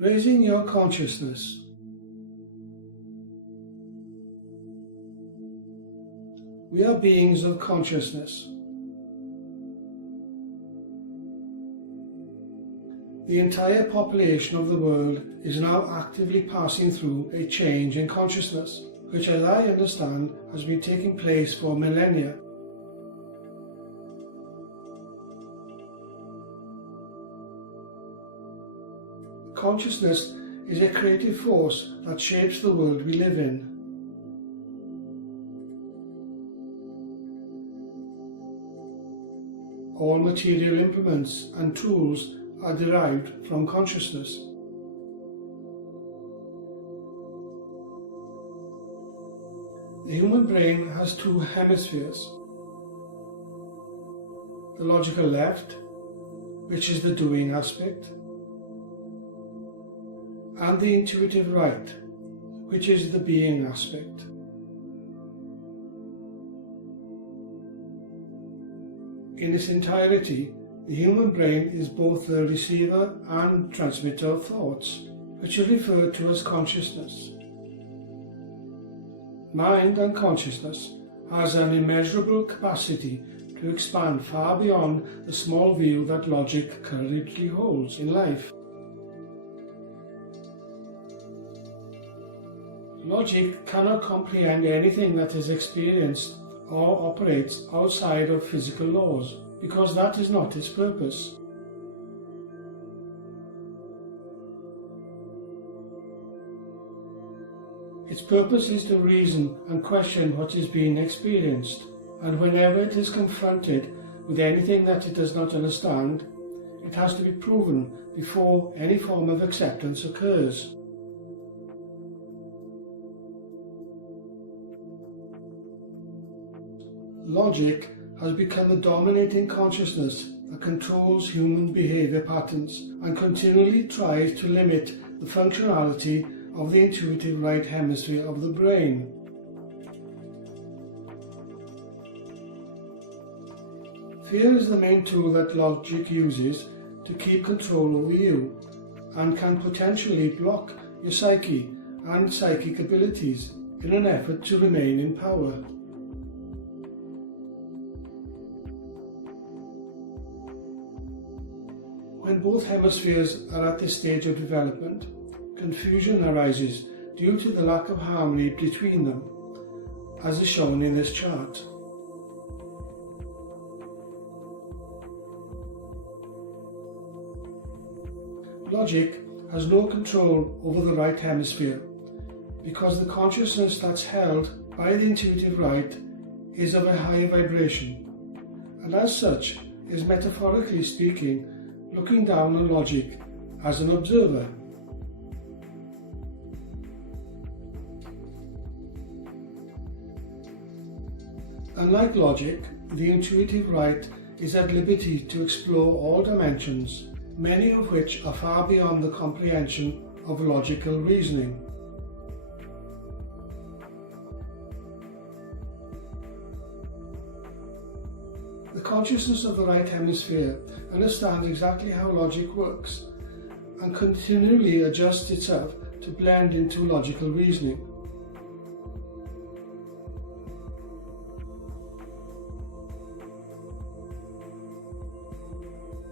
Raising your consciousness. We are beings of consciousness. The entire population of the world is now actively passing through a change in consciousness, which, as I understand, has been taking place for millennia. Consciousness is a creative force that shapes the world we live in. All material implements and tools are derived from consciousness. The human brain has two hemispheres. The logical left, which is the doing aspect, and the intuitive right, which is the being aspect. In its entirety, the human brain is both the receiver and transmitter of thoughts, which are referred to as consciousness. Mind and consciousness has an immeasurable capacity to expand far beyond the small view that logic currently holds in life. Logic cannot comprehend anything that is experienced or operates outside of physical laws, because that is not its purpose. Its purpose is to reason and question what is being experienced, and whenever it is confronted with anything that it does not understand, it has to be proven before any form of acceptance occurs. Logic has become the dominating consciousness that controls human behavior patterns and continually tries to limit the functionality of the intuitive right hemisphere of the brain. Fear is the main tool that logic uses to keep control over you and can potentially block your psyche and psychic abilities in an effort to remain in power. When both hemispheres are at this stage of development, confusion arises due to the lack of harmony between them, as is shown in this chart. Logic has no control over the right hemisphere because the consciousness that's held by the intuitive right is of a high vibration, and as such is, metaphorically speaking, looking down on logic as an observer. Unlike logic, the intuitive right is at liberty to explore all dimensions, many of which are far beyond the comprehension of logical reasoning. The consciousness of the right hemisphere understands exactly how logic works and continually adjusts itself to blend into logical reasoning.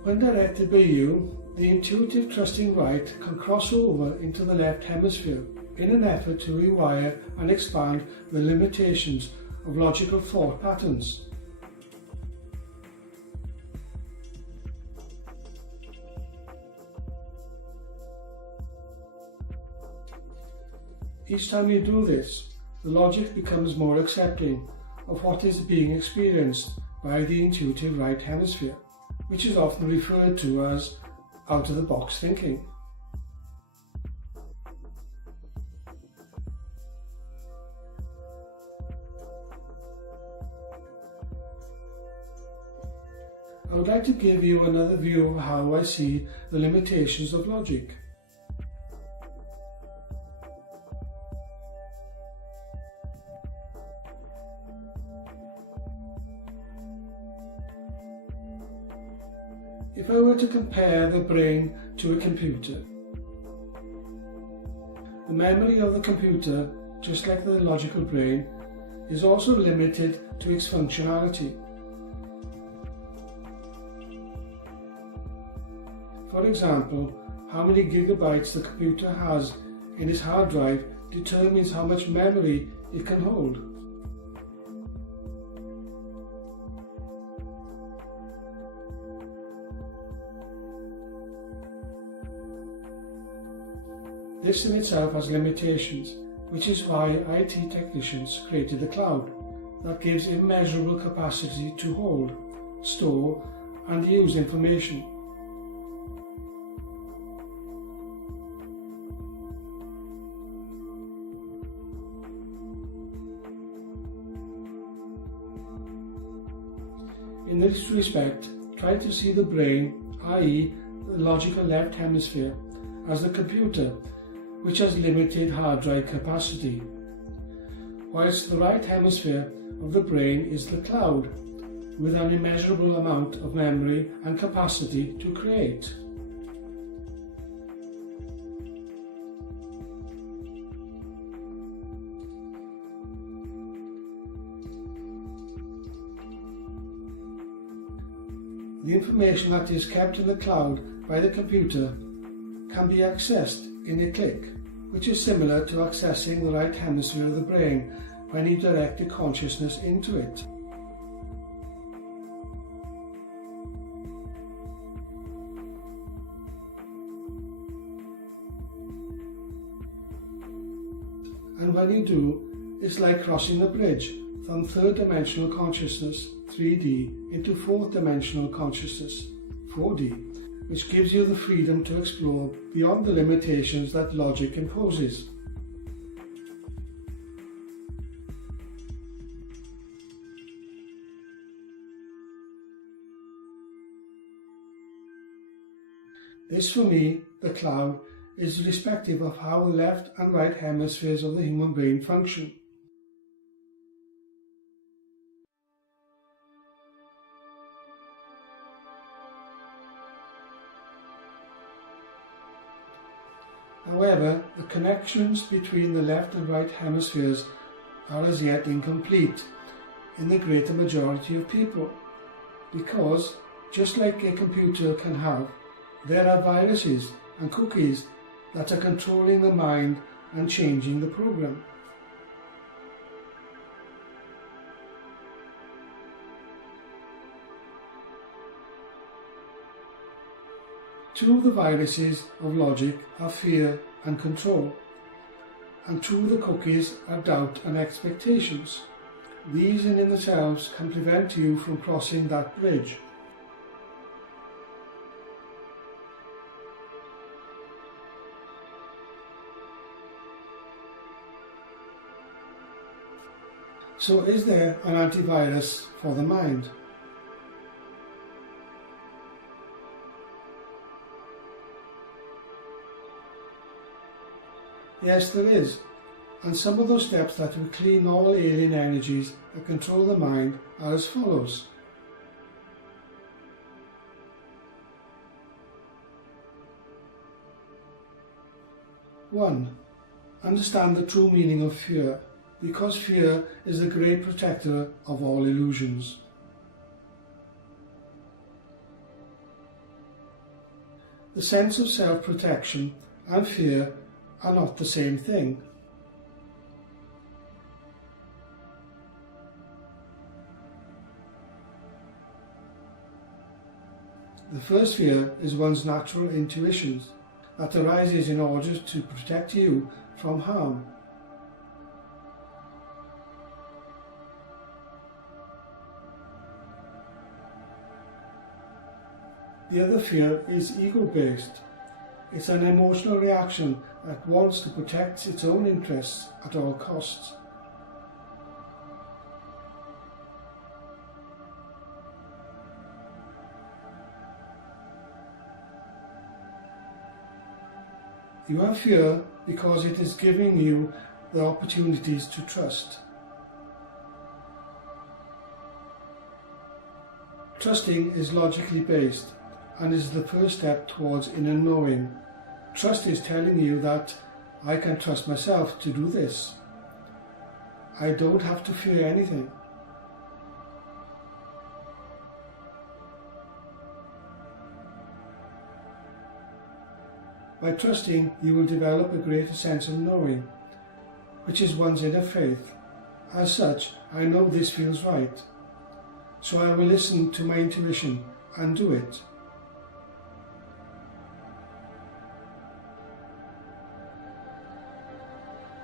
When directed by you, the intuitive trusting right can cross over into the left hemisphere in an effort to rewire and expand the limitations of logical thought patterns. Each time you do this, the logic becomes more accepting of what is being experienced by the intuitive right hemisphere, which is often referred to as out-of-the-box thinking. I would like to give you another view of how I see the limitations of logic. If I were to compare the brain to a computer, The memory of the computer, just like the logical brain, is also limited to its functionality. For example, how many gigabytes the computer has in its hard drive determines how much memory it can hold. This in itself has limitations, which is why IT technicians created the cloud, that gives immeasurable capacity to hold, store, and use information. In this respect, try to see the brain, i.e. the logical left hemisphere, as the computer, which has limited hard drive capacity, whilst the right hemisphere of the brain is the cloud, with an immeasurable amount of memory and capacity to create. The information that is kept in the cloud by the computer can be accessed in a click, which is similar to accessing the right hemisphere of the brain when you direct your consciousness into it. And when you do, it's like crossing the bridge from third-dimensional consciousness, 3D, into fourth-dimensional consciousness, 4D, which gives you the freedom to explore beyond the limitations that logic imposes. This, for me, the cloud, is irrespective of how the left and right hemispheres of the human brain function. However, the connections between the left and right hemispheres are as yet incomplete in the greater majority of people, because, just like a computer can have, there are viruses and cookies that are controlling the mind and changing the program. Two of the viruses of logic are fear and control, and two of the cookies are doubt and expectations. These in themselves can prevent you from crossing that bridge. So is there an antivirus for the mind? Yes, there is, and some of those steps that will clean all alien energies that control the mind are as follows. 1. Understand the true meaning of fear, because fear is the great protector of all illusions. The sense of self-protection and fear are not the same thing. The first fear is one's natural intuitions that arises in order to protect you from harm. The other fear is ego-based. It's an emotional reaction that wants to protect its own interests at all costs. You have fear because it is giving you the opportunities to trust. Trusting is logically based and is the first step towards inner knowing. Trust is telling you that I can trust myself to do this. I don't have to fear anything. By trusting, you will develop a greater sense of knowing, which is one's inner faith. As such, I know this feels right, so I will listen to my intuition and do it.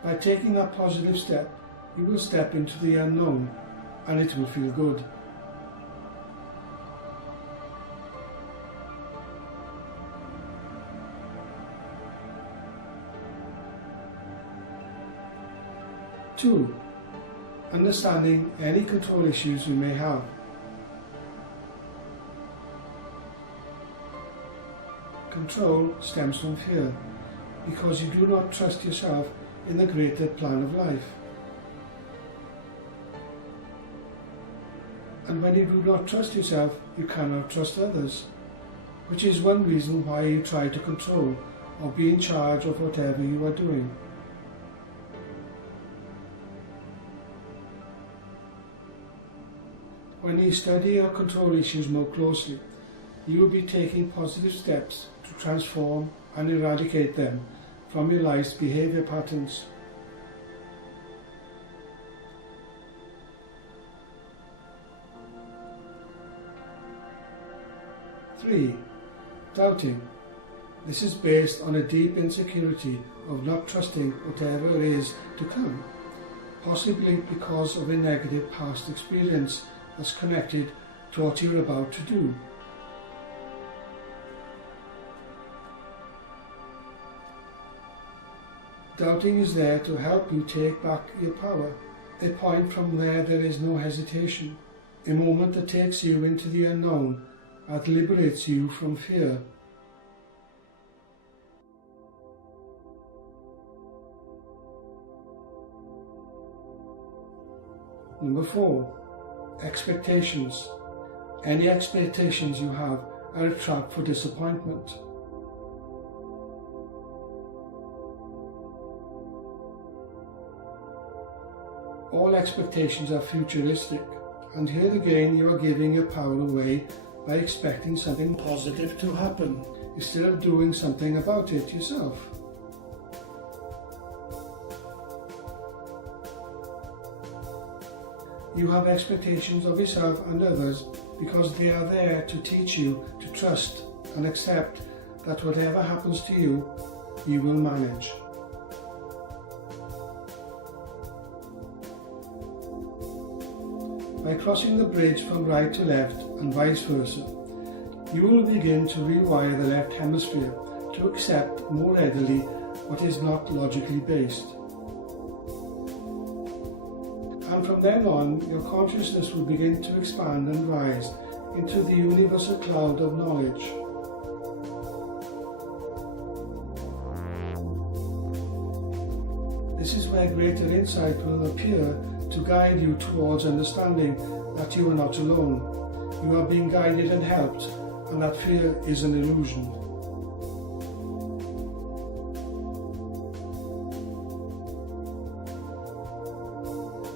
By taking that positive step, you will step into the unknown, and it will feel good. Two, understanding any control issues you may have. Control stems from fear, because you do not trust yourself in the greater plan of life. And when you do not trust yourself, you cannot trust others, which is one reason why you try to control or be in charge of whatever you are doing. When you study your control issues more closely, you will be taking positive steps to transform and eradicate them from your life's behaviour patterns. Three, doubting. This is based on a deep insecurity of not trusting whatever is to come, possibly because of a negative past experience that's connected to what you're about to do. Doubting is there to help you take back your power, a point from where there is no hesitation, a moment that takes you into the unknown, that liberates you from fear. Number 4, expectations. Any expectations you have are a trap for disappointment. All expectations are futuristic, and here again you are giving your power away by expecting something positive to happen instead of doing something about it yourself. You have expectations of yourself and others because they are there to teach you to trust and accept that whatever happens to you, you will manage. By crossing the bridge from right to left and vice versa, you will begin to rewire the left hemisphere to accept more readily what is not logically based. And from then on, your consciousness will begin to expand and rise into the universal cloud of knowledge. This is where greater insight will appear to guide you towards understanding that you are not alone. You are being guided and helped, and that fear is an illusion.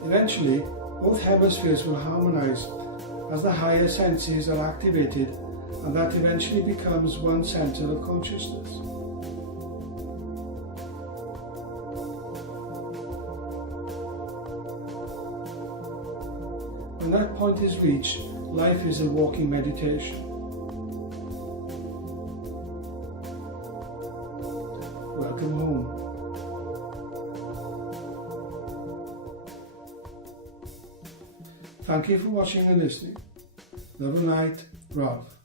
Eventually, both hemispheres will harmonize as the higher senses are activated, and that eventually becomes one center of consciousness. When that point is reached, life is a walking meditation. Welcome home. Thank you for watching and listening. Love and light, Rav.